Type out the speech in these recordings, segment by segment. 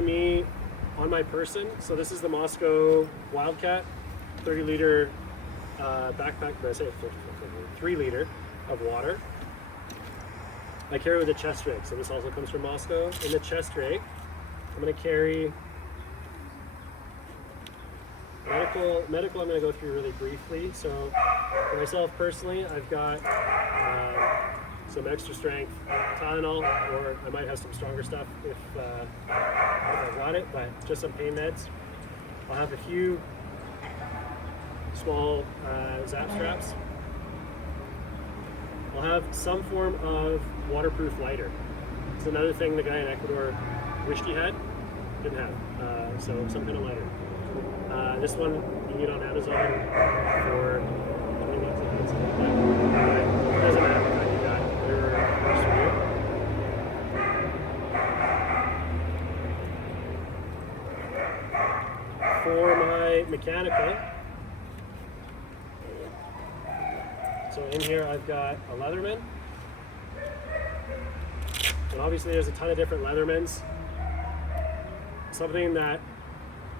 me on my person. So this is the Moscow Wildcat 30-liter backpack, but I say 3-liter of water. I carry with a chest rig, so this also comes from Moscow. In the chest rig, I'm going to carry medical I'm going to go through really briefly. So for myself personally, I've got some extra strength Tylenol, or I might have some stronger stuff if I got it, but just some pain meds. I'll have a few small zap straps. I'll have some form of waterproof lighter. It's another thing the guy in Ecuador wished he had, didn't have. So some kind of lighter. This one you can get on Amazon for $20 but it doesn't matter what kind you got. Whatever works for you. For my mechanical, so in here I've got a Leatherman, and obviously there's a ton of different Leathermans. Something that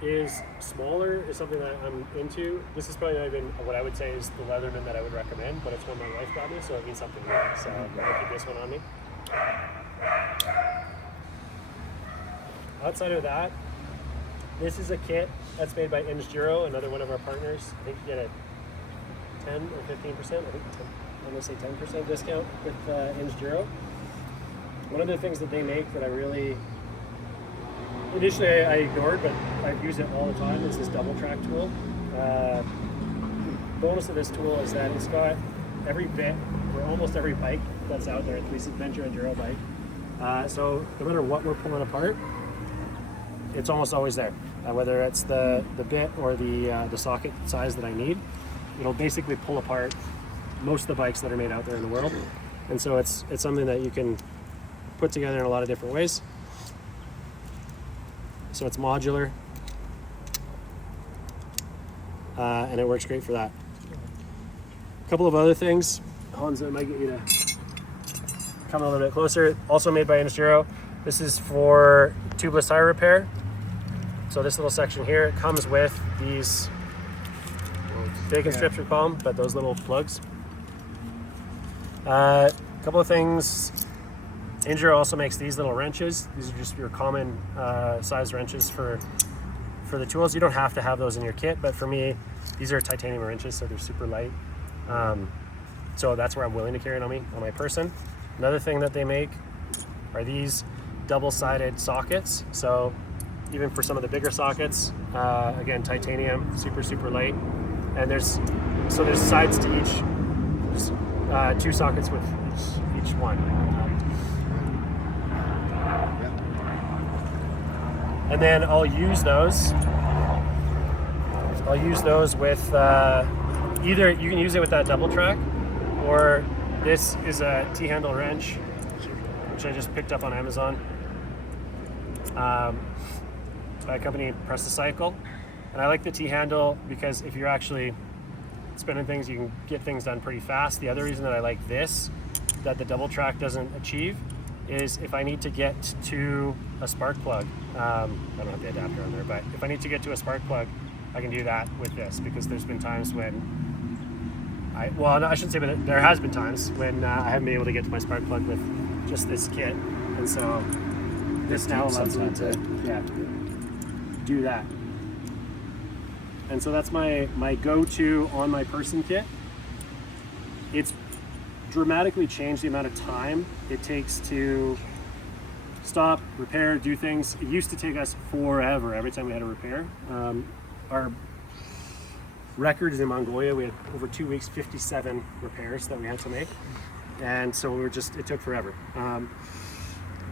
is smaller is something that I'm into. This is probably not even what I would say is the Leatherman that I would recommend, but it's one my wife got me, so it means something to me. So I'll keep this one on me. Outside of that, this is a kit that's made by Engduro, another one of our partners. I think you get a 10 or 15%, I think I'm going to say 10% discount with Engduro. One of the things that they make that I really, initially I ignored, but I use it all the time, is this Doubletrack tool. Bonus of this tool is that it's got every bit for almost every bike that's out there, at least adventure enduro bike. So no matter what we're pulling apart, it's almost always there. Whether it's the bit or the socket size that I need, it'll basically pull apart most of the bikes that are made out there in the world. And so it's something that you can put together in a lot of different ways. So it's modular, and it works great for that. A couple of other things, Hans, that might get you to come a little bit closer. Also made by Engduro. This is for tubeless tire repair. So this little section here, it comes with these bacon strips, we call them, but those little plugs. A couple of things. Engduro also makes these little wrenches. These are just your common size wrenches for the tools. You don't have to have those in your kit, but for me, these are titanium wrenches, so they're super light. So that's where I'm willing to carry it on me, on my person. Another thing that they make are these double-sided sockets. So even for some of the bigger sockets, again, titanium, super light. And there's sides to each, two sockets with each one. And then I'll use those with either you can use it with that Doubletrack, or this is a T-handle wrench, which I just picked up on Amazon by a company Prestacycle. And I like the T-handle because if you're actually spinning things, you can get things done pretty fast. The other reason that I like this, that the Doubletrack doesn't achieve, is if I need to get to a spark plug. I don't have the adapter on there, but if I need to get to a spark plug, I can do that with this, because there's been times when I shouldn't say, but there has been times when I haven't been able to get to my spark plug with just this kit, and so this now allows me to do that. And so that's my go-to on my person kit. It's dramatically changed the amount of time it takes to stop, repair, do things. It used to take us forever every time we had a repair. Our record is in Mongolia. We had over 2 weeks, 57 repairs that we had to make. And so it took forever.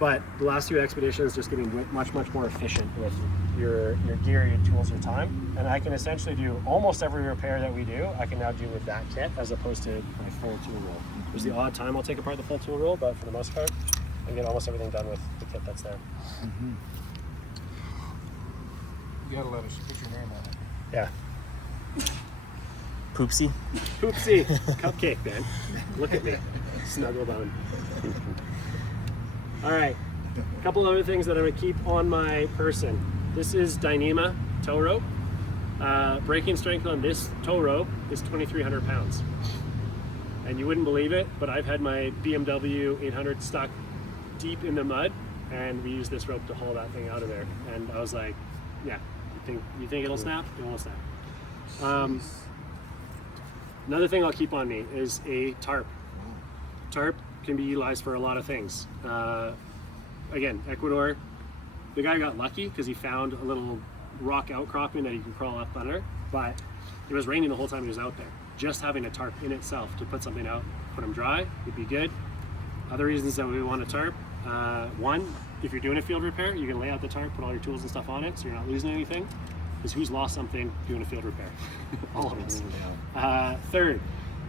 But the last few expeditions just getting much more efficient with your gear, your tools, your time. And I can essentially do almost every repair that we do, I can now do with that kit as opposed to my full tool roll. There's the odd time I'll take apart the full tool roll, but for the most part, I can get almost everything done with the kit that's there. Mm-hmm. You gotta let us put your name on it. Yeah. Poopsie. Cupcake, man. Look at me. Snuggle down. All right. A couple other things that I'm gonna keep on my person. This is Dyneema tow rope. Braking strength on this tow rope is 2,300 pounds. And you wouldn't believe it, but I've had my BMW 800 stuck deep in the mud, and we use this rope to haul that thing out of there. And I was like, yeah, you think it'll snap? It won't snap. Another thing I'll keep on me is a tarp. Tarp can be utilized for a lot of things. Again, Ecuador, the guy got lucky because he found a little rock outcropping that he could crawl up under, but it was raining the whole time he was out there. Just having a tarp in itself to put something out, put them dry, would be good. Other reasons that we want a tarp, one, if you're doing a field repair, you can lay out the tarp, put all your tools and stuff on it so you're not losing anything, because who's lost something doing a field repair? All of us. Third,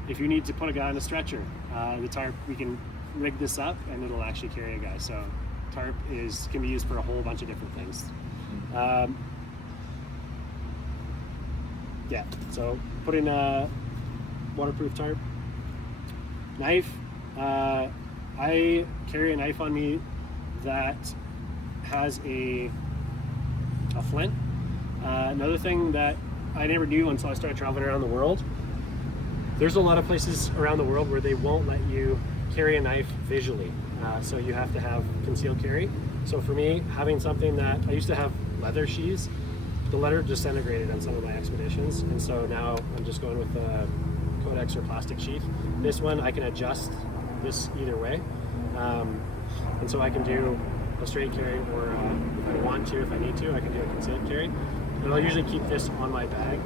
if you need to put a guy on a stretcher, the tarp, we can rig this up and it'll actually carry a guy. So tarp can be used for a whole bunch of different things. Yeah, so put in a waterproof tarp. Knife, I carry a knife on me that has a flint. Another thing that I never knew until I started traveling around the world, there's a lot of places around the world where they won't let you carry a knife visually. So you have to have concealed carry. So for me, having something that, I used to have leather sheaths, the leather disintegrated on some of my expeditions, and so now I'm just going with a Codex or plastic sheath. This one, I can adjust this either way. And so I can do a straight carry, or if I want to, if I need to, I can do a concealed carry. And I'll usually keep this on my bag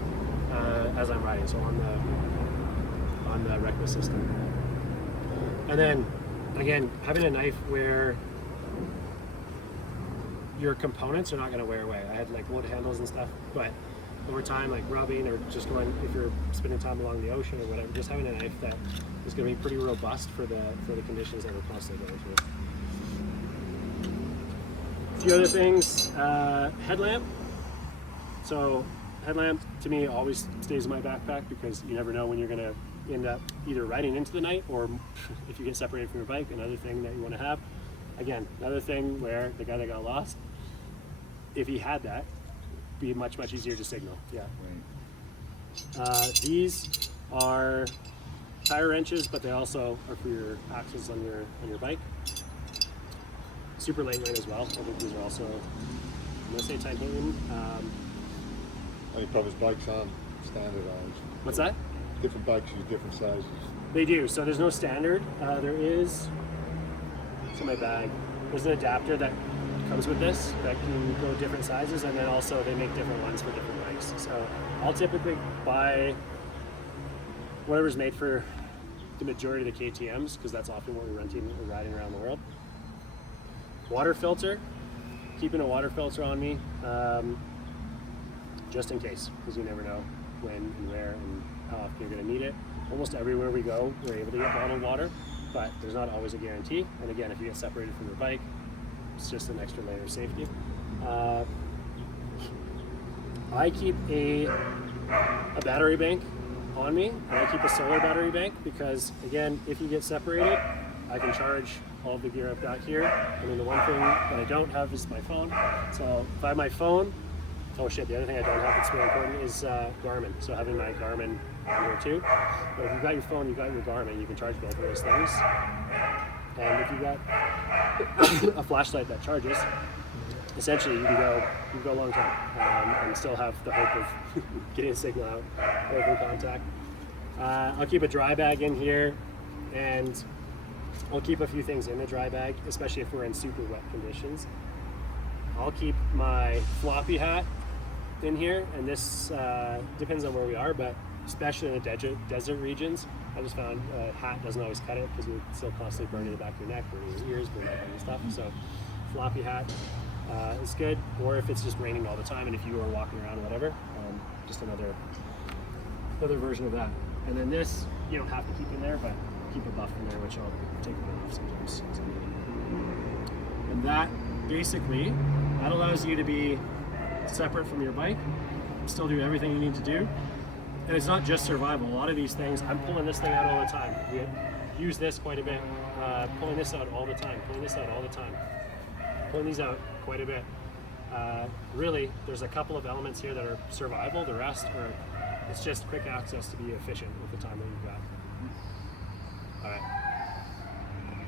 as I'm riding, so on the Reckless system. And then, again, having a knife where your components are not going to wear away. I had like wood handles and stuff, but over time, like rubbing or just going, if you're spending time along the ocean or whatever, just having a knife that is going to be pretty robust for the conditions that we're constantly going through. A few other things, headlamp. So headlamp to me always stays in my backpack because you never know when you're going to end up either riding into the night, or if you get separated from your bike, another thing that you want to have. Again, another thing where the guy that got lost, if he had that, it'd be much easier to signal. Yeah. Right. These are tire wrenches, but they also are for your axles on your bike. Super lightweight as well. I think these are also, I'm gonna say titanium. How many covers bikes on standardized? What's that? Different bikes use different sizes. They do. So there's no standard. There is. It's in my bag. There's an adapter that comes with this that can go different sizes, and then also they make different ones for different bikes. So I'll typically buy whatever's made for the majority of the KTMs, because that's often what we're renting or riding around the world. Water filter. Keeping a water filter on me, just in case, because you never know when and where and how often you're going to need it. Almost everywhere we go, we're able to get bottled water, but there's not always a guarantee. And again, if you get separated from your bike, it's just an extra layer of safety. I keep a battery bank on me, and I keep a solar battery bank because, again, if you get separated, I can charge all the gear I've got here. And then the one thing that I don't have is my phone. So if I have my phone, oh shit, the other thing I don't have that's really important is Garmin. So having my Garmin on here too. But if you've got your phone, you've got your Garmin, you can charge both of those things. And if you've got a flashlight that charges, essentially you can go a long time and still have the hope of getting a signal out or from contact. I'll keep a dry bag in here, and I'll keep a few things in the dry bag, especially if we're in super wet conditions. I'll keep my floppy hat in here, and this depends on where we are, but especially in the desert regions, I just found a hat doesn't always cut it because you're still constantly burning the back of your neck, burning your ears, burning up and stuff. So floppy hat is good, or if it's just raining all the time and if you are walking around or whatever, just another version of that. And then this, you don't have to keep in there, but keep a buff in there, which I'll take one off sometimes. And that basically, that allows you to be separate from your bike, still do everything you need to do. And it's not just survival. A lot of these things, I'm pulling this thing out all the time. We use this quite a bit. Pulling this out all the time, pulling this out all the time. pulling these out quite a bit. Really, there's a couple of elements here that are survival. The rest are, it's just quick access to be efficient with the time that you've got.